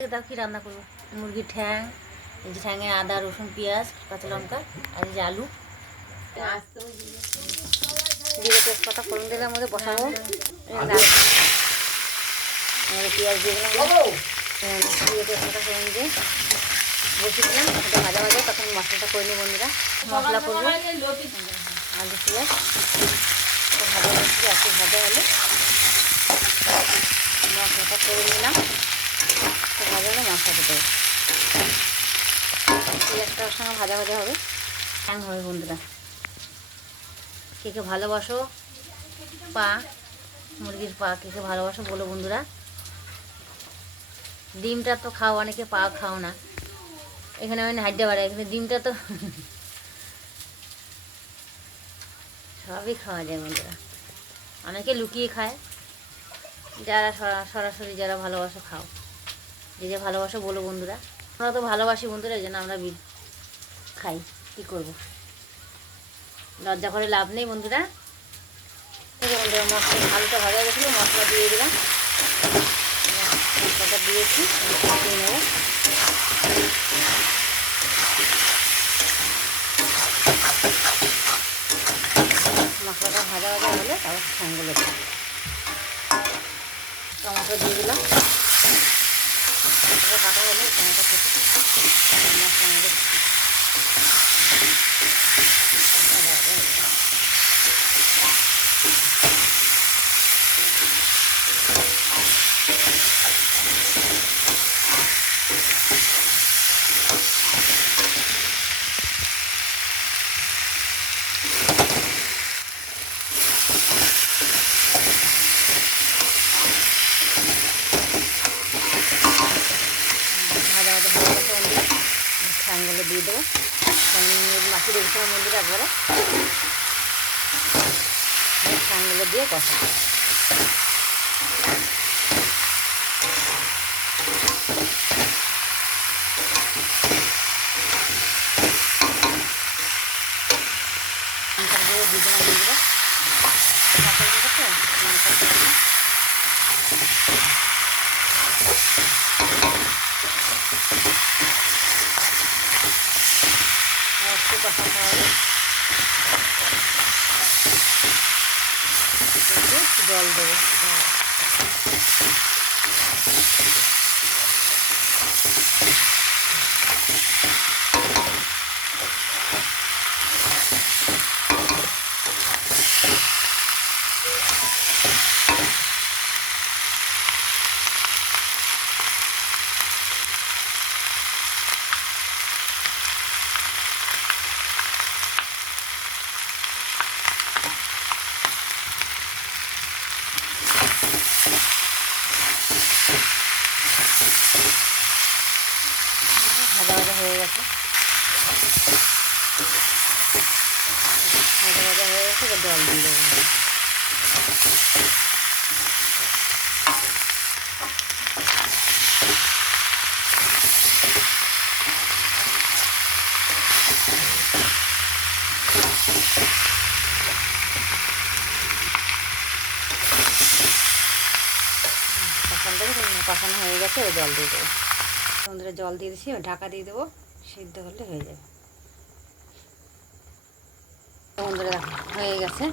তাও কি রান্না করবো? মুরগির ঠ্যাং, এই যে ঠ্যাঙে আদা রসুন পেঁয়াজ কাঁচা লঙ্কা আর এই যে আলু, জিরে তেজপাতা ফোড়ন দিলাম, মধ্যে বসাবো। পেঁয়াজ দিয়ে দিলাম, জিরে তেজপাতা ফোড়ন দিয়ে বসিয়ে দিলাম। এটা ভাজা ভাজা, তখন মশলাটা করে নিই বন্ধুরা। মশলা করবো আলু পেঁয়াজ ভাজা হচ্ছে, একটু ভাজা হলে মশলাটা করে নিলাম। ভাজা হলে মশলাটা দেবো, পেঁয়াজটার সঙ্গে ভাজা ভাজা হবে, হ্যাং হবে বন্ধুরা। কে কে ভালোবাসো পা, মুরগির পা কে কে ভালোবাসো বলো বন্ধুরা। ডিমটা তো খাও, অনেকে পা খাও না, এখানে আমি হাইডে বাড়াই, এখানে ডিমটা তো সবই খাওয়া যায় বন্ধুরা। অনেকে লুকিয়ে খায়, যারা সরাসরি যারা ভালোবাসো খাও, যে যে ভালোবাসো বলো বন্ধুরা। আমরা তো ভালোবাসি বন্ধুরা, এই জন্য আমরা খাই, কী করবো, লজ্জা করে লাভ নেই বন্ধুরা। ঠিক আছে বন্ধুরা, মশলা আলুটা ভাজা গেছিলো, মশলা দিয়ে দিলাম, মশলাটা দিয়েছি, কষিয়ে নেব। মশলাটা ভাজা ভাজা হলে তারপর ঠ্যাংগুলো দিই, টমেটো দিয়ে দিলাম, কাটা হলে টমেটো খেতে মশলা মধ্যে ঠ্যাংগুলো দিয়ে দেবো। মাছি রেখেছিলাম মন্দিরে একবারে, ঠ্যাংগুলো দিয়ে কষা। দিয়ে দিলাম বন্ধুরা, একটু কষাতে হবে, জল দেবো। ভাজা ভাজা হয়ে গেছে, ভাজা ভাজা হয়ে গেছে, এবার জল দিয়ে দেবো। কষানো হয়ে গেছে, জল দিয়ে দেবো বন্ধুরা। জল দিয়ে দিচ্ছি, ঢাকা দিয়ে দেবো, সিদ্ধ হলে হয়ে যাবে বন্ধুরা। দেখো হয়ে গেছে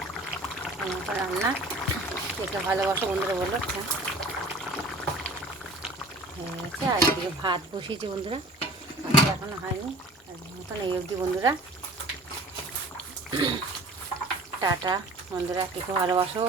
রান্না। কে ভালোবাসো বন্ধুরা বলো। হয়ে গেছে, আর এদিকে ভাত বসিয়েছি বন্ধুরা, এখনো হয়নি। আর মতন এই অবধি বন্ধুরা, টাটা বন্ধুরা, কে ভালোবাসো।